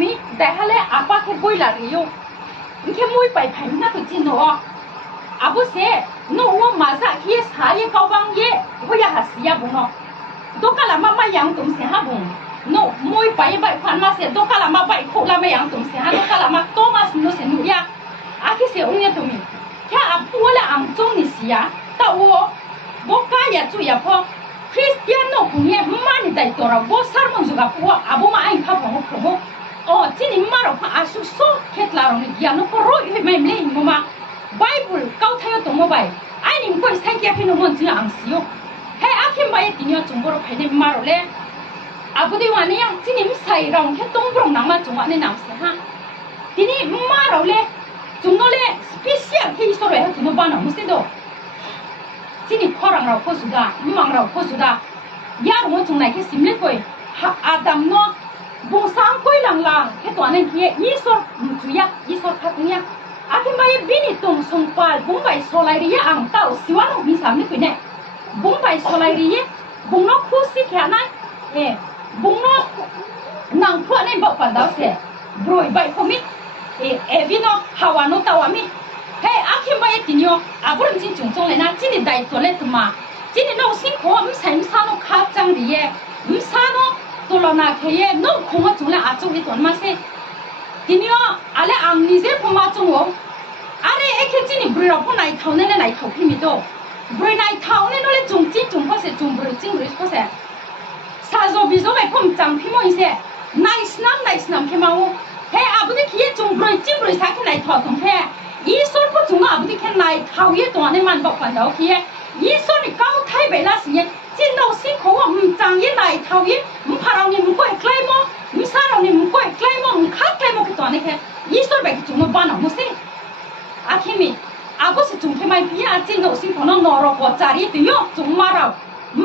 มีแต่ฮะเลยอาป้าแค่บุยละริโยแค่มุยไปไผ่น่าตุจินหัวอาบุเสโน้ว่ามาจากที่สายเขาบังเย่ก็อยากหาเสียบุญเนาะตัวกะละมายังตุ่มเสียฮะบุญโน้มุยไปใบพันมาเสียตัวกะละมาใบคู่ละไม่ยังตุ่มเสียฮะตัวกะละมาโตมาสนุกเสียหนุยาอาคิเสียอุ้งเนี่ยตุ่มแค่อาปัวละอังจงนี่เสียแต่ว่าบอกกายจุยพอคริสเตียนโน้คนนี้มันได้ตัวเราบอกสารมันจุกปัวอาบุมาไอ้ข้าวของผมโอ้ที่นี่มาเราพาอาสุโซเคล็ดลาเราเนี่ยยานุปโรยไม่เล่นมัวมาไบเบิลเก้าไทยตัวมัวไปไอ้นี่มันก็ใช้แค่พี่น้องมันจะอ่านสิโอเฮ้อาคิมไปที่นี่จงบอกเราภายในมาเราเลยอาบุดีวันนี้ที่นี่มันใส่เราแค่ต้องบอกน้ำมาจงวันนี้น้ำเสียฮะที่นี่มาเราเลยจงนั่นเลยสเปเชียลที่สุดเลยจงนั่นบ้านเราไม่ใช่ดอกที่นี่ข้อรังเราข้อสุดามังเราข้อสุดายาเราจงไหนแค่สิมเล็กไปหักอาดัมเนาะบุษามคุยหลังๆแค่ตัวนั้นเคียยี่สอดมุจุยะยี่สอดพักเนี่ยอาทิตย์ไม่บินตรงส่งไปบุ้งไปโซลารีอ่างเต้าสิวันมีสามนี่คือเนี่ยบุ้งไปโซลารีบุ้งนกคู่สิแค่นั้นบุ้งนกนางพวกนี้บอกกันดาวเสียบรอยใบพมิวินนฮาวานตาวามิเฮ้อาทิตย์ไม่ตินยอาบุรุษจงจงเลยนะจีนี่ได้ตัวเล็กมาจีนี่น้องสิงห์เขาไม่ใช่ไม่สานข้าจังดีไม่สานตัวเราหน้าแค่น้องคงว่าจงเลยอาจจะให้ตัวมาเสียทีนี้อะไรอันนี้เจ้าพม่าจงวอะไรเอ็กซ์จีนี่บริเราพวกนายเท่านั้นนายเท่าพี่มิโตบรินายเท่านั้นนั่นเลยจงจีจงพอเสียจงบริจิงบริพอเสียซาโซบิโซไม่พอมจังพี่มอยเสียนายสนามแค่มาวูเฮ้อาบุตรขี้จงบริจิงบริสักแค่นายเท่าตรงแค่ยี่ส่วนพวกจงอาบุตรแค่นายเท่าเยอะตัวนี้มันบอกกันเดาขี้ยี่ส่วนนี่ก้าวไทยไปละสิเนี่ยจีนเราสิเขาว่าจังเยอะนายเท่าเยอะพาเราเนี่ยมันก็ใกล้มั้งมิสาเราเนี่ยมันก็ใกล้มั้งข้าใกล้มั้งตัวนี้แค่ยี่ส่วนไปจงมาบ้านเราไม่ใช่อาคิมิอาบุษจงแค่ไม่พี่อาจีนเราสิเขาน้องนรกจารีตัวโยจงมาเรา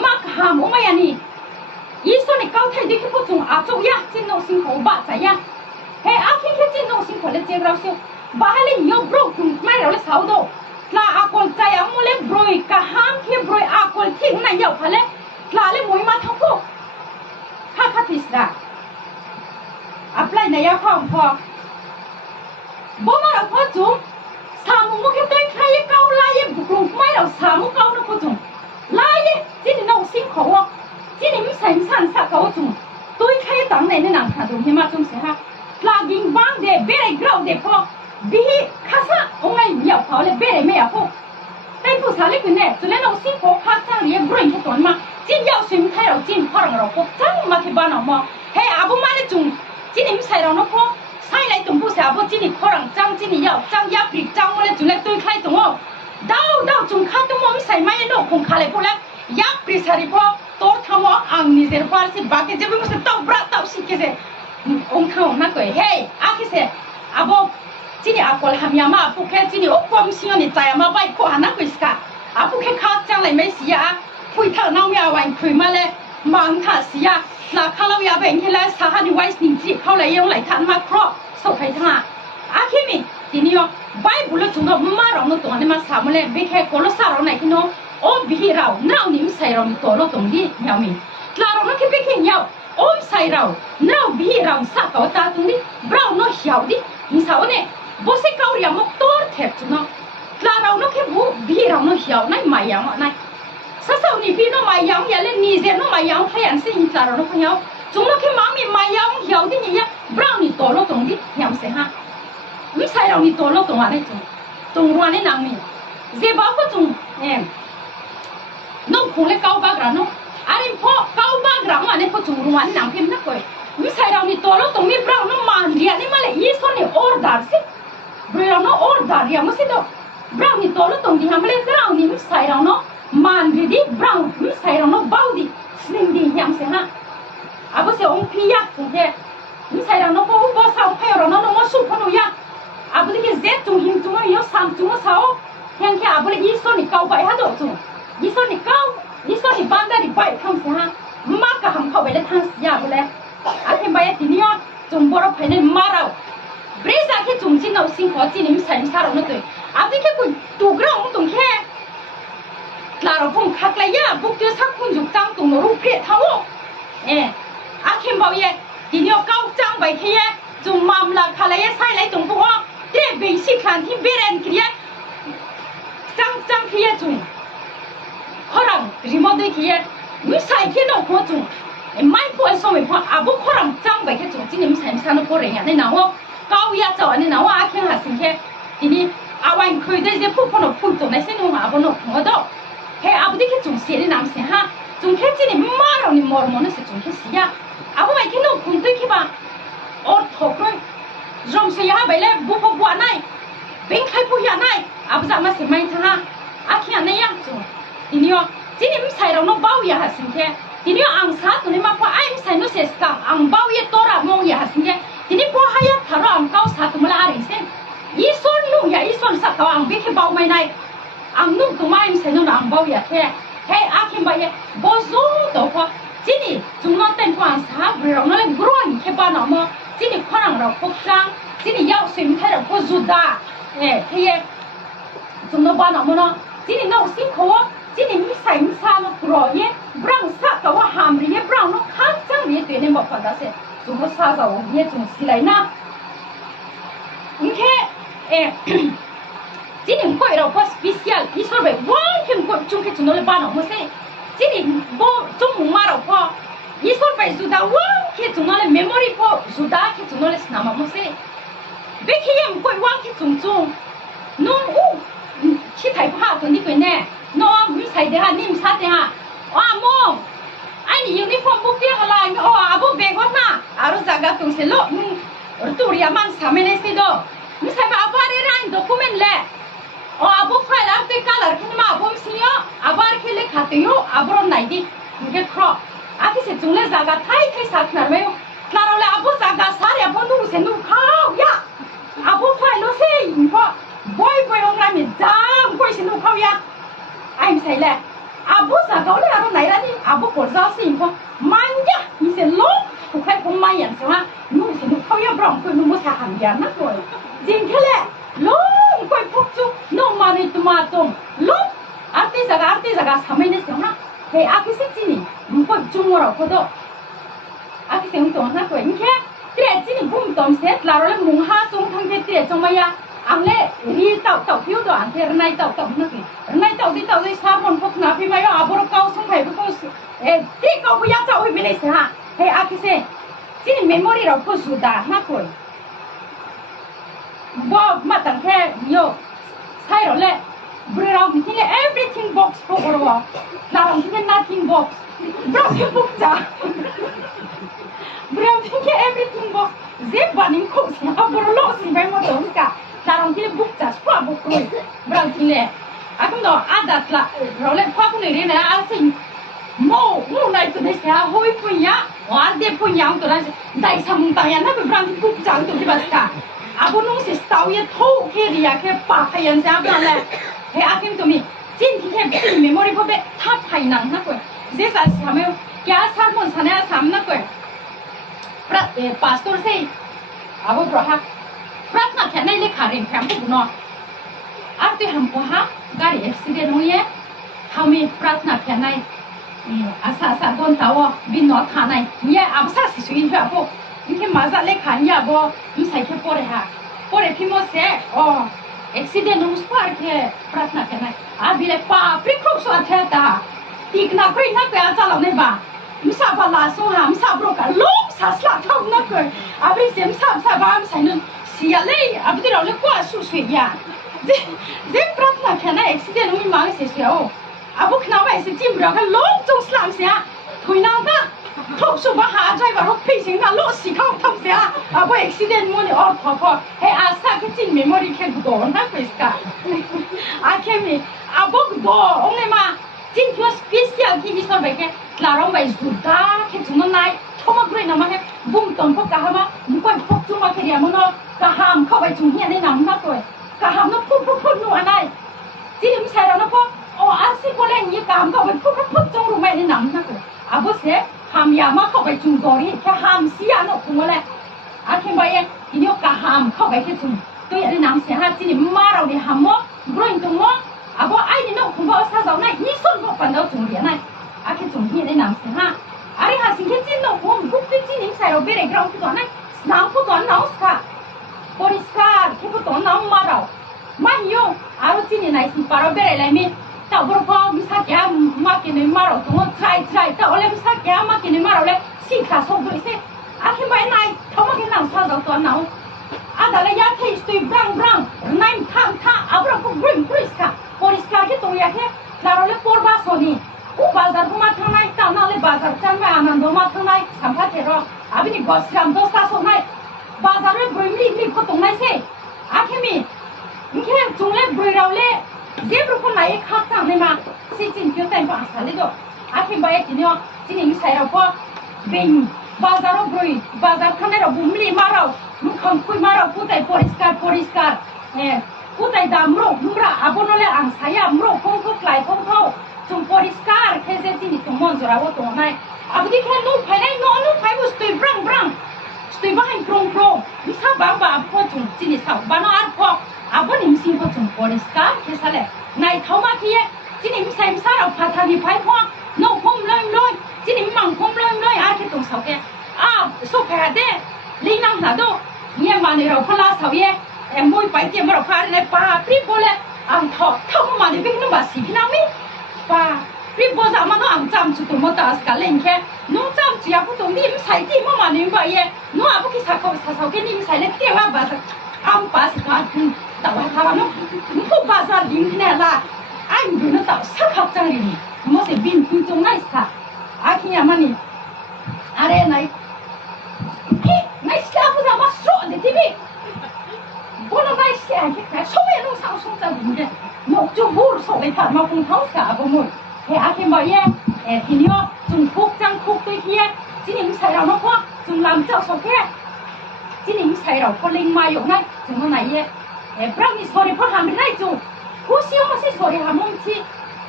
มักหามอุมายันี่ยี่ส่วนนี่ก้าวไทยดิคิดว่าจงอาจจะยากจีนเราสิเขาบ้าใจยากเฮ้อาคิมิจีนเราสิเขาเลยเจ้าเราเสียบ้าเลยยกบล็อกไม่เราเลยสาวโดลาอากลใจอามุเลยบรอยกะห้ามที่บรอยอากลทิ้งในยาวพะเลยลาเลยมวยมาทั้งพวกข้าคัดติสระอัปไลในยาข้าวพอบ่มาเราพอจุ่มสามุกแค่ได้ใครเกาลายบุกลงไม่เราสามุเกานะพอจุ่มลายที่นี่น้องสิ่งเขาที่นี่ไม่ใส่สั่นสักเขาจุ่มตัวใครตั้งในหนังขาดตรงที่มาจุ่มเสียฮะลากิงบางเดเบรกเราเดพอบีข้าซะองค์ไหนเหยียบเขาเลยเบรไม่อยากพอแต่ผู้ชายคนนี้จะเล่นน้องสิ่งเขาข้าจ้างเรียบร้อยแค่ตัวมาจีนยาวสิมไทยเราจีนพลังเราพอจังมาที่บ้านเรามาเฮ้อาบุมาเลยจุ่มจีนไม่ใส่เราเนาะพอใส่ไรตุ่มผู้ชายพอจีนพลังจังจีนยาวจังยับปริจังมาเลยจุ่มเลยตัวใครตัวดาวจุ่มข้าตัวไม่ใส่ไม่โลกคงขาเลยพอแล้วยับปริสาริพอตัวทำว่าอังนิเซอร์ฟาร์สิบาร์เกจะเป็นมุสเต้าบราเต้าสิเกษองค์เขาหน้าก็เฮ้อาคิเซอาบุจีนอาคนทำยามาพวกแค่จีนโอ้ความสิ่งนี้ใจมาไปขวานักวิสกาอาพวกแค่ข้าจังเลยไม่เสียคุยทางน้องยาวันคุยมาเลยมังทัศเสียนาข้าเราอยากเป็นแค่แล้วสาหัสไว้สิ่งที่เขาเลยยังไหลทันมาครอบสบายทั้งอาคิมิทีนี้ไบเบิลจุดมาเราเนาะตัวนี้มาสามเลยเบคแค่คนละสาวเราไหนที่เนาะโอ้บิเราเรานิ่มใส่เราตัวเราตรงนี้ยามีลาเราเนาะแค่เบคแค่ยาวโอ้ใส่เราเราบิเราสักเอาตาตรงนี้เราเนาะยาวดิมิสาวเนี่ยบุษเขาเรียกมุกตัวเถิดจุดเนาะลาเราเนาะแค่บุบิเราเนาะยาวนั่นไม่ยาวนั่นสัสาวนี่พี่น้องมายังอย่าเล่นนี่เจ้าน้องมายังพยันสิ่งที่เราพยายามจงเราแค่มามีมายังยาวที่นี่บราวนี่ตัวเราตรงนี้ยามเสียฮะไม่ใช่เรานี่ตัวเราตรงอะไรจงรัวนี่นางนี่เจ็บบ้าก็จงน้องคงเลยเกาบ้ากระน้องอะไรพอเกาบ้ากระมันเนี่ยพอจงรัวนี่นางพิมพ์นักเลยไม่ใช่เรานี่ตัวเราตรงนี้บราวน้องมาเรียนนี่มาเลยยี่ส่วนนี่ออร์ดาร์สิบราวน้องออร์ดาร์เรียนมาสิดอกบราวนี่ตัวเราตรงนี้ฮะมาเลยบราวนี่ไม่ใช่เราเนาะมันดีบราวน์ไม่ใส่เราเนาะเบาดีสลิมดียังเสียฮะอาบุเสียองพี่ยักษ์ถูกไหมไม่ใส่เราเนาะพวกบ่สาวให้เราเนาะน้องมาสู้พนุยักษ์อาบุที่เจ็ดจุงหิมจุงอะไรสามจุงสาวยังแค่อาบุเลยยี่สิบนี่เก้าใบฮะดอกจุงยี่สิบนี่เก้ายี่สิบนี่บ้านได้ใบทำเสียฮะมากกับทำเข้าไปได้ทางเสียบุเลยอาทิตย์ใบที่นี่จุงบรอภายในมาเราบริษัทที่จุงจีนเอาสิ่งของจีนไม่ใส่ไม่ใส่เราเนาะตัวอาทิตย์แค่คุณตูกเราตรงแค่ลาเราคงคักเลยย่าพวกเจ้าสักคนจุกจังตรงรูปเพจทั้งหมดอาคิมบอกเย่ทีนี้เก้าจังไปแค่ จุ่มมัมละคาเลยใส่เลยตรงพวกเด็กเบสิคันที่เบรนเคลียจังเคลียจุ่มขรังรีโมทด้วยเคลียมิใส่เคลียนอกหัวจุ่มไม่พอสมัยพออาบุขรังจังไปแค่จุ่มจีนี่มิใส่ไม่ใส่นกพอเรียนในหนาวก้าวอยากจะในหนาวอาเคียงหาสิ่งแค่ทีนี้อาวันเคยได้เจอผู้คนพูดตรงในเส้นหัวอาบุนหัวดอกเฮ้อาบุได้แค่จุ่มเสียในน้ำเสียฮะจุ่มแค่จีนี่มาเรานี่มอร์มอนนั่นสิจุ่มแค่เสียอาบุไม่แค่นกคุณด้วยแค่บ้าอดทกเลยรวมเสียไปเลยบุพบัวไหนเป็นใครผู้ยาไหนอาบุจะมาเสียไม่ท่าอาเคียนในยังจุ่มทีนี้จีนี่มิใส่เราโนบ้าอยากหาสิ่งแค่ทีนี้อังสาตัวนี้มาพอไอ้มิใส่โนเสียสกังอังบ้าอยากตัวเรามองอยากหาสิ่งแค่ทีนี้พอให้ทารอังเก้าสาตัวมาละอะไรเส้นอีส่วนนู่นอย่าอีส่วนสักเขาอังเบี้ยแค่เบาไม่ได้อังนู่นตัวไม่มิใส่โนอังบ้าอยากแค่ให้อาเคียนไปบ่สู้ตัวพอจีนี่จุ่มนอนเต็มกว่าอังสาบเรานั่นเลยกลัวนี่แค่บ้านเราโมจีนี่ขนังเราพกจังจีนี่ยาวสิ่งแค่เราพกจุดด่าเฮ้ยจุ่มนอนบ้านเราโมเนาะจีนี่น้องสิ่งเขาจีนี่มิใส่มิซาโนกลัวเย่บรังสักเขาว่าหามเรียบรังโนข้างจังเรียตัวนี้บอกพันดาเสจุ่มซาเขาเย่จุ่มสิไรนะนี่จีนี่ก็เราพอสเปเชียลที่สุดแบบว้าวเข้มข้นจุ่มแค่จุ่มนอนบ้านเราโมเสจีนี่บ่จุ่มมาเราพอที่สุดไปสุดาว้าวแค่จุ่มนอนเมมโมรีพอสุดาแค่จุ่มนอนสนามโมเสเบคกี้ยังก็ว้าวแค่จุ่มน้องอู้คิดไทยพาตัวนี้ก็แน่น้องมิใส่เดี๋ยวนี่มิใส่เดี๋ยวอ้ามองไอ้นี่ยูนิฟอร์มบุกเดียอะไรอ๋ออาบุเบกอนน่ะอารุจักรตุงเสลตัวเรียมันสามีเลยสิโดมิใส่แบบอาบาร์เรนด็อกิเมนต์เล่อ๋ออาบุไฟล์อัพเดทการ์ขึ้นมาอาบุมิสิโยอาบาร์คิเลขัดโยอาบุรอนไหนดิมึงเก็ตครออาทิเสจุงเลจักรไทยสักหน่อยไหมคลาร์เลยอาบุจักรสารีอาบุนูเสนูข้าวยาอาบุไฟล์โลเซ่ยิงพอบอยองค์ไรมีจังบอยเสนูข้าวยาไอ้ไม่ใช่แหละอาบุษาเขาเลยอะไรล่ะนี่อาบุปวดร้าวสิพอมันยะมีเส้นล้มถูกใครคงไม่ยันใช่ไหมนู่นเส้นเขายังร้องคุยนู่นมุสาหันยันนักเลยจริงแค่แหละล้มคุยพวกจุน้องมาในตัวมาตรงล้มอาร์ติสกาสามีเนี่ยใช่ไหมเฮ้ยอาคิดจีนี่มึงคุยจุ่มเราคนเดียวอาคิดมึงตัวนักเลยนี่แค่เตี้ยจีนี่บุ้มต้มเสร็จแล้วเราเลยมุงหาจงทั้งเตี้ยจงมายาอังเล่รีเต่าผิวตัวอันเทอร์ไนเต่านักเลยไนเต่าที่สามคนพวกนับพี่มาอยู่อาบุรเก้าสงสัยพวกที่เขาพยายามจะเอาไปเลยสิฮะเฮ้ยอาคิเซ่ที่นี่เมมโมรีเราพูดสุดานักเลยบ่มาตั้งแค่โย่ใช่หรอเล่บริเราที่นี่ everything box พวกเราเราที่นี่ nothing box เราที่พวกจ้าบริเราที่นี่ everything box เจ็บบ้านิ่งคุ้มสิอาบุรโลสิไปหมดเลยกะเราที่บุกจัดฟ้าบุกเลยเราที่นี่อาคุณน้องอาดัตละเราเล่นฟ้าคุณเรียนนะอาสิโม่ในตัวนี้เสียหอยปุ่นยาว่าเด็กปุ่นยาตัวนั้นได้สมุนไพรนะเป็นบางที่บุกจังตัวที่บ้านกะอาบุนุ่งสิสาวยัดทูแค่เดียแค่ปากขยันเสียบ้างแหละเฮ้อาคิมตัวนี้จริงที่แค่เป็นเมมโมรีพอเป็นทับไทยนังนักเว้ยเจ้าสาวทำไมแกสามคนสานสามนักเว้ยพาสตอร์เซ่อาบุบรอฮะพระนักแค่ในเลขาเรียนแคมป์บุญนออาร์ติฮัมพอฮะการเอ็กซิเดนต์นี้ทำให้พระนักแค่ในอาสาโดนตัวบินนอทานายเนี่ยอาบสาสิสุยแบบพวกนี่แค่มาจากเลขาเนี่ยบ่นี่ใส่แค่ปอดฮะปอดพี่มอสเซ่อ๋อเอ็กซิเดนต์นู้นสปาร์แค่พระนักแค่ในอาบิเลป้าพริกครบสวัสดิ์ตาตีกนักไปนักไปอาจารย์เราเนี่ยบ้ามิซาบลาสูหามิซาบรกันล้มสัสลัดเท่านักเลยอาบิเซมซาบ้ามิใส่นู่นเสียเลยอาบิเราเลยกว่าสุดๆอย่างเด็กพระนักแค่ในเอ็กซิเดนต์นู้นมาเสียโออาบุขนาดว่าสิจิมเราก็ล้มจงสลามเสียถุยน้ำก็ทุบสุบหาใจว่ารถพี่สิงห์กันล้มสีเขาทำเสียอาบุเอ็กซิเดนต์มันออกพอให้อาสาก็จริงเมมโมรีแค่ดูก่อนนะเพื่อนกันอาแค่มีอาบุกดูองค์เนี่ยมาจริงคือสเปเชียลที่ที่สุดไปแค่ลาเราไปสุดาแค่จุนนายทว่ากรีนมาแค่บุ้มต้นพวกกะฮามาบุกไปพวกจุ่มมาแค่เดียวมันก็กะฮามเข้าไปจุ่มเฮียในน้ำนักเลยกะฮามนักพูดนู่นอะไรจริงไม่ใช่เรานะพ่อโอ้อาสิคนเล่นยี่กามก็ไปพูดจงรู้ไหมในน้ำนักเลยอาบุเสหามยามาเข้าไปจุ่มกอรีแค่หามเสียนกคุณมาเลยอาคิมไปเองทีนี้กะหามเข้าไปแค่จุ่มตัวอย่างในน้ำเสียฮะจริงมาเราเนี่ยหามมั้งกรีนตรงมั้งอาบุไอ้นี่นกคุณบอกซาเจ้าไหนนี่ส่วนพวกปันเราจุ่มเรียนไหนอาแค่จุ่มเฮียในน้ำเสียฮะอะไรหาสิ่งที่จริงนกคุณบุกที่จริงใส่เราเบรกเราพูดก่อนไหนน้ำพูดก่อนน้ำ này xin bảo bé lại mi tao bro po mi sa kia ma kia này mà rồi tụi trai tao lấy mi sa kia ma kia này mà rồi lấy xin khá sâu đuổi xe khi bài này không có cái nào sao đâu toàn nào ada le ya ke stui brang nai thang abra ko bring priska poriskar ke to ya ke laro le porba soni u bazar ko ma thanai ta na le bazar chan ma anando ma thanai sampha thero abini gosram dosta so nai bazar le bring ko to nai se akhemi nke jungle bring raw le je bro ko nai khak ta ne ma si chin kyo tai ba sa le do akhem ba ya tinyo chini sai ra ko ben bazar bring bazar khane ra bumli marau mukham kui marau putai poriskar putai damro mura abonole ang saya mro kongko klai kongko chung poriskar kheze tini tumon jora wo to nai abdi khe nu phainai no phai bu stui brang stui ba hain prong bisa ba pho chung tini sa ba no ar pho aboni msing pho chung poriskar khesale nai thoma khie tini misai misa ra phathani phai pho no khom loi tini mang khom loi ar khe tung sau ke so phade linang na do nghe mà này rồi la sao ye em môi phải tiệm mà rồi pha này pa pri bole ang thọ mà này biết nó bà xí nào mi pa pri bo za mà nó ang chăm chú tụi nó ta ska lên khe nó chăm chú à tụi nó sai ti mà này vậy ye nó à cái sao cái này sai lên tiêu bà am pa sĩ cả tao thà nó không bà ra điểm này là anh đừng nó tao sắc học trang này nó sẽ bin phi trong này sa khi nhà mà này are này siapa dah masuk di TV. Bola mai siapa kita? Semua yang sang jadi ni. Nak jumur sampai tak mau pun tahu siapa pun. Akhir bayar. Ini jumuk tu dia. Sini saya rawat apa? Jumlam jauh sampai. Sini saya rawat paling mayu nak. Semua naik. Berang ni sorry pun hamil naik tu. Kusiu masih sorry hamil si.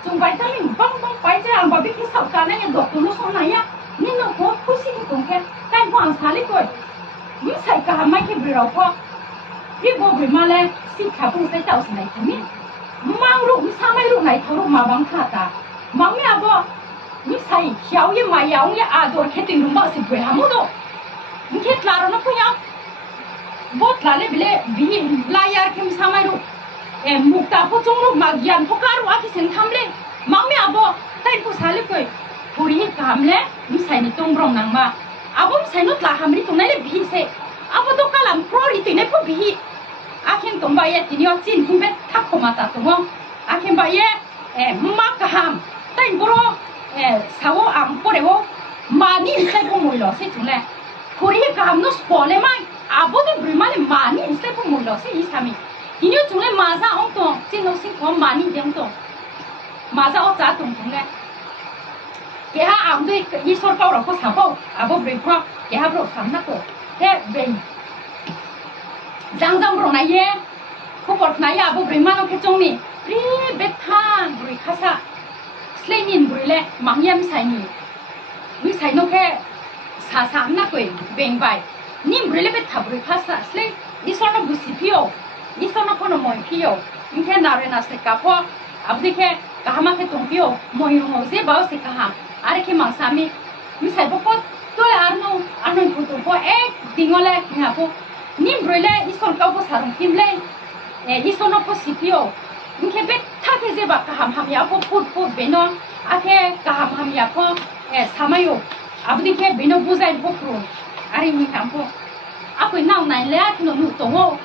Jumpai kami bang baca yang babi kisah kanan yang doktor lu so naik. Ni nak kusi ni tungke. Kan buang sekali koi. Những sai cả mấy cái bữa đó biết vô bữa mà lên xin cả bung sai tàu này thì mình mang lúc sao mấy lúc này thâu lúc mà bằng thà ta mang mẹ bo những sai khéo như mày áo như đồ cái tiền đúng bao nhiêu bữa hả đâu những cái là nó cũng nhau bớt là lấy bị lại yar kem sao mấy lúc em mục ta có trong lúc mà gian có cả lúc cái sen tham lên mang mẹ bo tay có sao lấy coi puri cảm lên những sai này tung rong nang mà abom sai not la hamri tu nai bhi se abo to kalam prori tu nai po bhi akhen tom ba ye tinyo chin himbe thak khoma ta to mo akhen ba ye ma ka ham tai boro sawo am pore wo mani sai po muilo se tu le khori ka ham no spole mai abo de brimale mani sai po muilo se isami tinyo tu le ma za ong to chin no sin ko mani deng to ma za o cha tung le cái ha áo đây ý soi bao rồi có sao bao bố bền quá cái ha bro sắm nát rồi thế bền răng rồi này ye có bột này bố bền mà nó cái trong này ri bết than rồi khá sa slay nhìn rồi lẹ mang yếm sai nhỉ mình sai nó cái sắm nát rồi bền vậy nhìn rồi lẹ bết thà rồi khá sa slay ý soi nó bút xì phiêu ý soi nó con mồi phiêu mình cái nào rồi nào sẽ cả po đi cái mà cái tung phiêu mồi mồi dễ bảo sẽ cả are ke mangsami misai boko to arno putu po dingole nga po nim broile ison ka po sarung kimle ison po sipio nke bet tha ke je ba ka ham ya po put beno ake ka ham ya po samayo abdi ke beno buzai po pro are mi kampo ako nau nai le akino nu tongo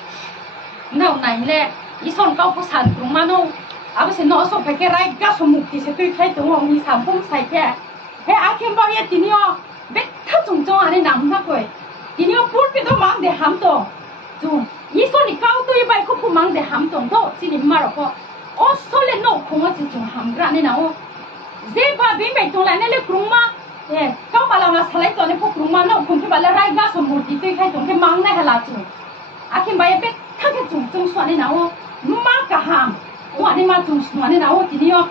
nau nai le ison ka po san krumano abse no so pe ke rai ga so mukti se tu khai tongo mi sam pum sai ke akhir bawa tinio bet thắt chung chung anh nằm na coi tinio pul pi to mang de ham to chung iso ni kau to ibai ko pu mang de ham to do sini maro ko o so le no ko ma chung ham gra ni na o ze ba bi mai to la ne le kruma kau bala ma salai to ne pu kruma no kum pi bala rai ga so murti to khai chung ke mang na hala chung akhir bawa bet thắt ke chung chung so ni na o ma ka ham o ani ma chung so ni na o tinio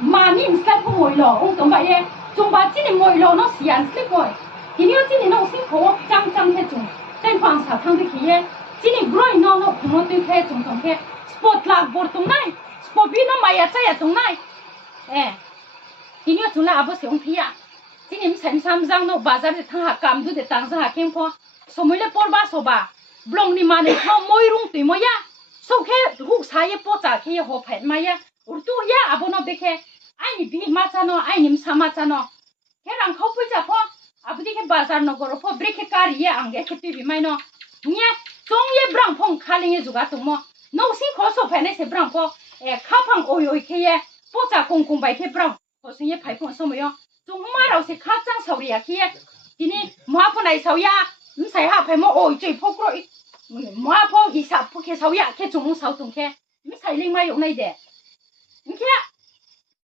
mà nhìn sai không ngồi lò ông tổng vậy chúng bà chỉ nên ngồi lò nó xian xích rồi thì nếu chỉ nên nó xích khổ chăm thế chúng tên hoàng xã thăng cái kia chỉ nên groi nó không nó tiêu thế chúng tổng thế sport lạc bột tụng này sport vi nó mày à chạy tụng này thì nếu chúng là abo sẽ ông phi à chỉ nên xem samsung nó bazar để thăng hạ cam để tăng ra hạ kem pho số mấy là por ba số ba blong ni mà này không môi rung tùy môi ya 소케 훅 사이에 뽀자 케 호파이 마야 우르투야 아보노 베케 아니 비 마차노 아니 사마차노 걔랑 커플자 포 아부디케 바जार 너거로 포 브레케 까리에 안게 케피비 마이노 냐 종예 브랑퐁 칼링에 주가 또뭐 노신 커서 페네세 브랑포 에 카팡 오요이케에 뽀자 공공바이 케 브랑 호승예 파이퐁 소모요 종마라우세 카짱 사우리야 키에 디니 모아포나이 사우야 사이하 페모 오이제이 포크로 모아포 이사 포케 사우야 케 종무 사우통케 미 사이링 마이 용나이데 이케